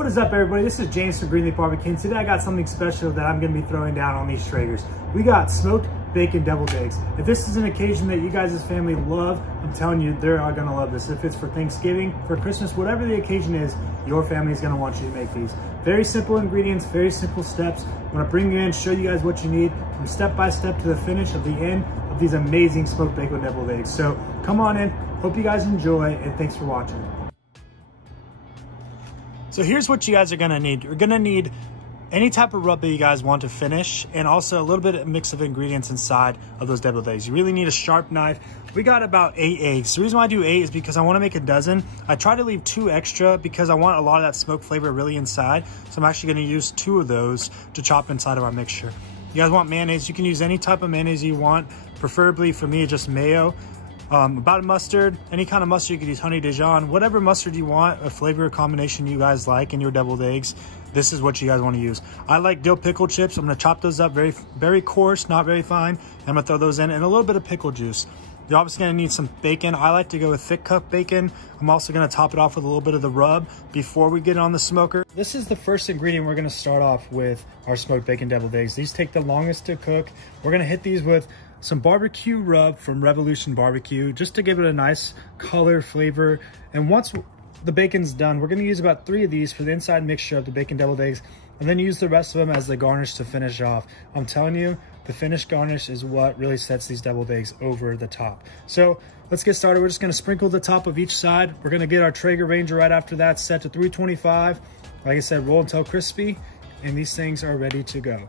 What is up, everybody? This is James from Greenleaf Barbecue, and today I got something special that I'm going to be throwing down on these Traegers. We got smoked bacon deviled eggs. If this is an occasion that you guys' family love, I'm telling you, they're all going to love this. If it's for Thanksgiving, for Christmas, whatever the occasion is, your family is going to want you to make these. Very simple ingredients, very simple steps. I'm going to bring you in, show you guys what you need from step by step to the finish of the end of these amazing smoked bacon deviled eggs. So come on in. Hope you guys enjoy, and thanks for watching. So here's what you guys are gonna need. You're gonna need any type of rub that you guys want to finish, and also a little bit of mix of ingredients inside of those deviled eggs. You really need a sharp knife. We got about 8 eggs. The reason why I do 8 is because I wanna make a dozen. I try to leave 2 extra because I want a lot of that smoke flavor really inside. So I'm actually gonna use 2 of those to chop inside of our mixture. You guys want mayonnaise, you can use any type of mayonnaise you want. Preferably for me, just mayo. About mustard, any kind of mustard. You could use honey Dijon, whatever mustard you want, a flavor combination you guys like in your deviled eggs. This is what you guys want to use. I like dill pickle chips. I'm going to chop those up very coarse, not very fine. I'm going to throw those in, and a little bit of pickle juice. You're obviously going to need some bacon. I like to go with thick cut bacon. I'm also going to top it off with a little bit of the rub before we get it on the smoker. This is the first ingredient we're going to start off with, our smoked bacon deviled eggs. These take the longest to cook. We're going to hit these with some barbecue rub from Revolution Barbecue, just to give it a nice color, flavor. And once the bacon's done, we're going to use about 3 of these for the inside mixture of the bacon deviled eggs, and then use the rest of them as the garnish to finish off. I'm telling you, the finished garnish is what really sets these deviled eggs over the top. So let's get started. We're just going to sprinkle the top of each side. We're going to get our Traeger Ranger right after that set to 325. Like I said, roll until crispy, and these things are ready to go.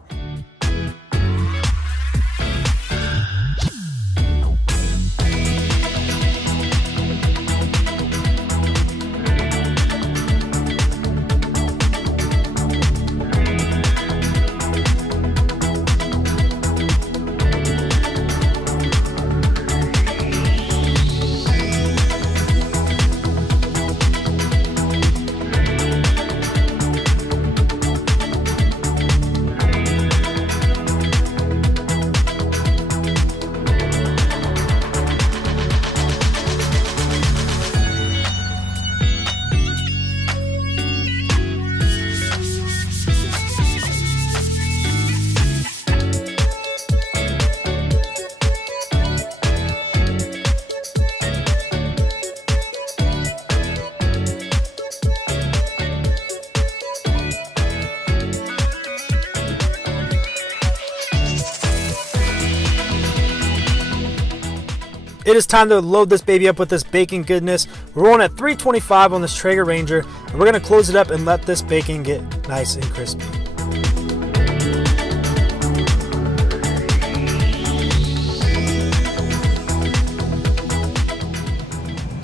It is time to load this baby up with this bacon goodness. We're rolling at 325 on this Traeger Ranger, and we're gonna close it up and let this bacon get nice and crispy.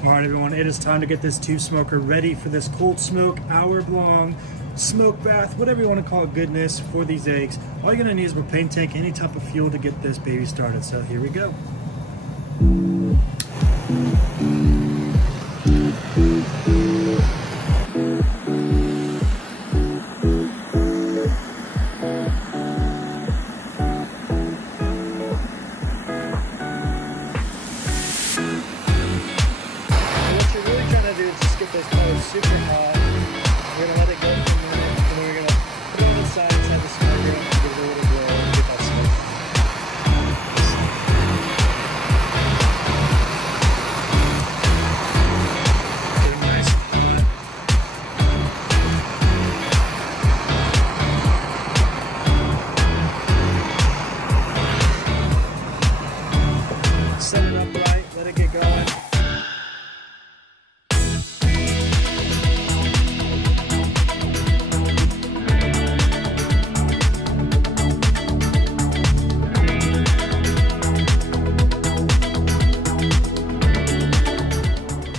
All right, everyone, it is time to get this 2-smoker ready for this cold smoke, hour-long smoke bath, whatever you want to call it, goodness for these eggs. All you're gonna need is a propane tank, any type of fuel to get this baby started. So here we go. Super hot. We're gonna let it go for a minute, and then we're gonna put it on the side inside the smoker and give it a little blow and get that smoke. Getting nice and hot. Set it up right, let it get going.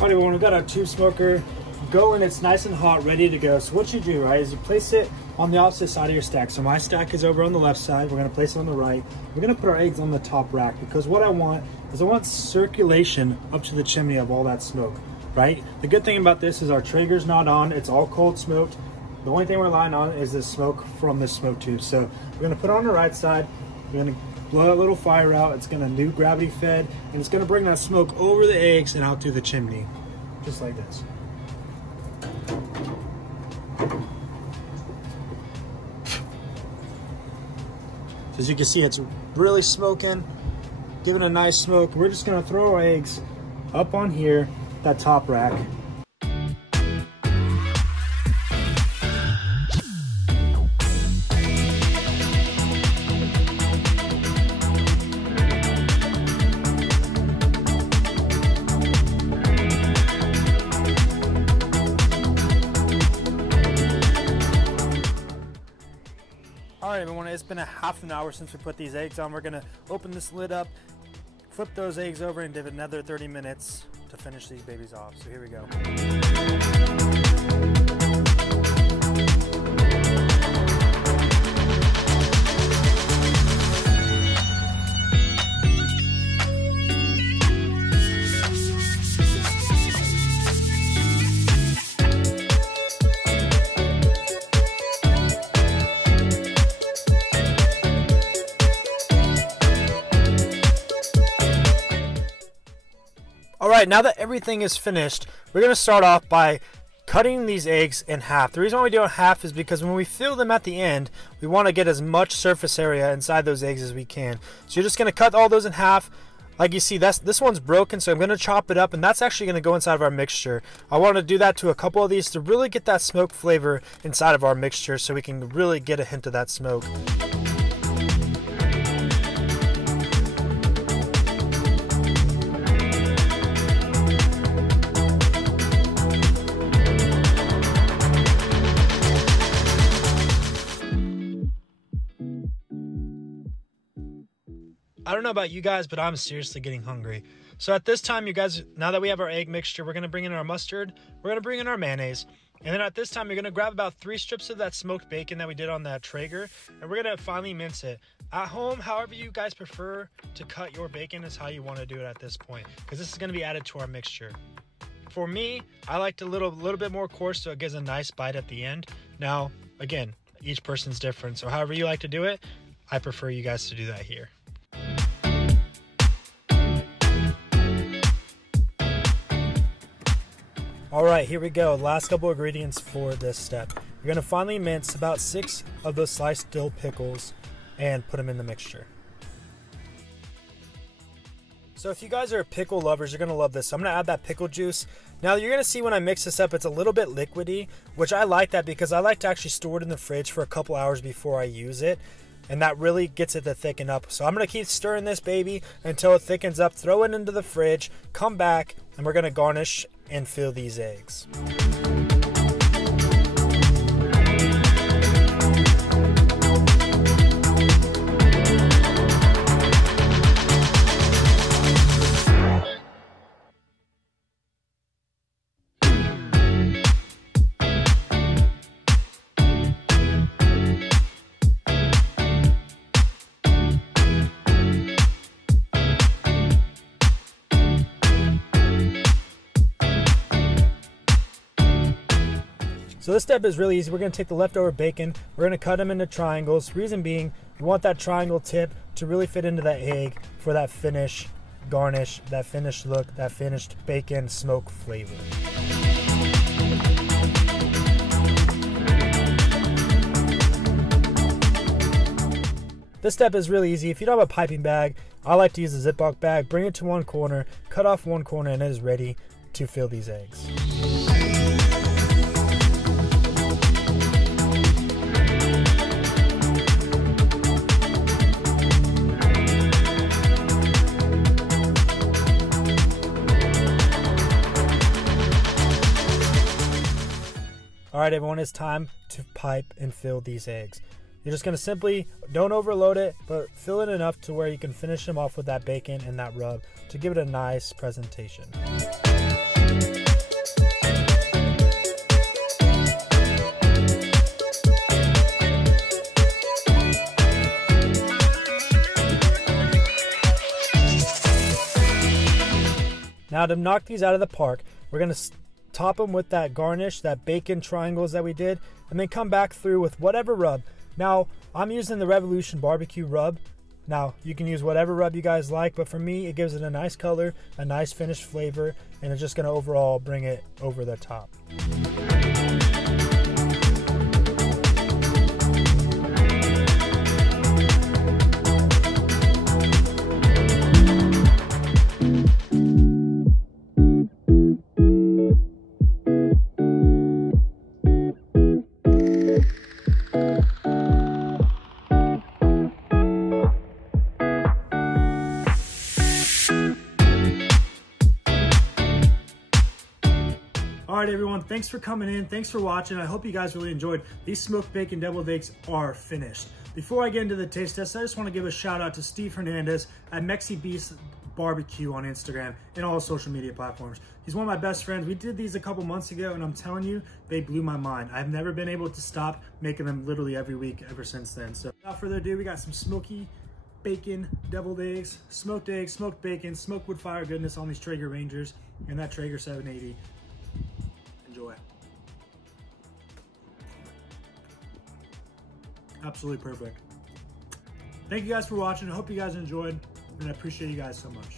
When we've got our 2-smoker going, it's nice and hot, ready to go. So what you do, right, is you place it on the opposite side of your stack. So my stack is over on the left side. We're gonna place it on the right. We're gonna put our eggs on the top rack, because what I want is I want circulation up to the chimney of all that smoke, right? The good thing about this is our Traeger's not on. It's all cold smoked. The only thing we're relying on is the smoke from this smoke tube. So we're gonna put it on the right side. We're gonna blow that little fire out. It's gonna do gravity fed, and it's gonna bring that smoke over the eggs and out through the chimney, just like this. As you can see, it's really smoking, giving a nice smoke. We're just gonna throw our eggs up on here, that top rack. Alright everyone, it's been a half an hour since we put these eggs on. We're going to open this lid up, flip those eggs over, and give it another 30 minutes to finish these babies off. So here we go. Alright, now that everything is finished, we're going to start off by cutting these eggs in half. The reason why we do it in half is because when we fill them at the end, we want to get as much surface area inside those eggs as we can. So you're just going to cut all those in half. Like you see, this one's broken, so I'm going to chop it up, and that's actually going to go inside of our mixture. I want to do that to a couple of these to really get that smoke flavor inside of our mixture so we can really get a hint of that smoke. I don't know about you guys, but I'm seriously getting hungry. So at this time, you guys, now that we have our egg mixture, we're going to bring in our mustard, we're going to bring in our mayonnaise, and then at this time, you're going to grab about 3 strips of that smoked bacon that we did on that Traeger, and we're going to finely mince it. At home, however you guys prefer to cut your bacon is how you want to do it at this point, because this is going to be added to our mixture. For me, I liked a little bit more coarse, so it gives a nice bite at the end. Now, again, each person's different, so however you like to do it, I prefer you guys to do that here. Alright, here we go. Last couple ingredients for this step. You're going to finely mince about 6 of those sliced dill pickles and put them in the mixture. So if you guys are pickle lovers, you're going to love this. So I'm going to add that pickle juice. Now you're going to see when I mix this up, it's a little bit liquidy, which I like that because I like to actually store it in the fridge for a couple hours before I use it. And that really gets it to thicken up. So I'm going to keep stirring this baby until it thickens up, throw it into the fridge, come back, and we're going to garnish and fill these eggs. So this step is really easy. We're going to take the leftover bacon, we're going to cut them into triangles. Reason being, you want that triangle tip to really fit into that egg for that finish, garnish, that finished look, that finished bacon smoke flavor. This step is really easy. If you don't have a piping bag, I like to use a Ziploc bag. Bring it to one corner, cut off one corner, and it is ready to fill these eggs. Alright everyone, it's time to pipe and fill these eggs. You're just going to simply, don't overload it, but fill it enough to where you can finish them off with that bacon and that rub to give it a nice presentation. Now to knock these out of the park, we're going to top them with that garnish, that bacon triangles that we did, and then come back through with whatever rub. Now, I'm using the Revolution barbecue rub. Now, you can use whatever rub you guys like, but for me, it gives it a nice color, a nice finished flavor, and it's just going to overall bring it over the top. All right, everyone, thanks for coming in. Thanks for watching. I hope you guys really enjoyed. These smoked bacon deviled eggs are finished. Before I get into the taste test, I just want to give a shout out to Steve Hernandez at Mexi Beast Barbecue on Instagram and all social media platforms. He's one of my best friends. We did these a couple months ago, and I'm telling you, they blew my mind. I've never been able to stop making them literally every week ever since then. So without further ado, we got some smoky bacon deviled eggs, smoked bacon, smoked wood fire goodness on these Traeger Rangers and that Traeger 780. Enjoy. Absolutely perfect. Thank you guys for watching. I hope you guys enjoyed, and I appreciate you guys so much.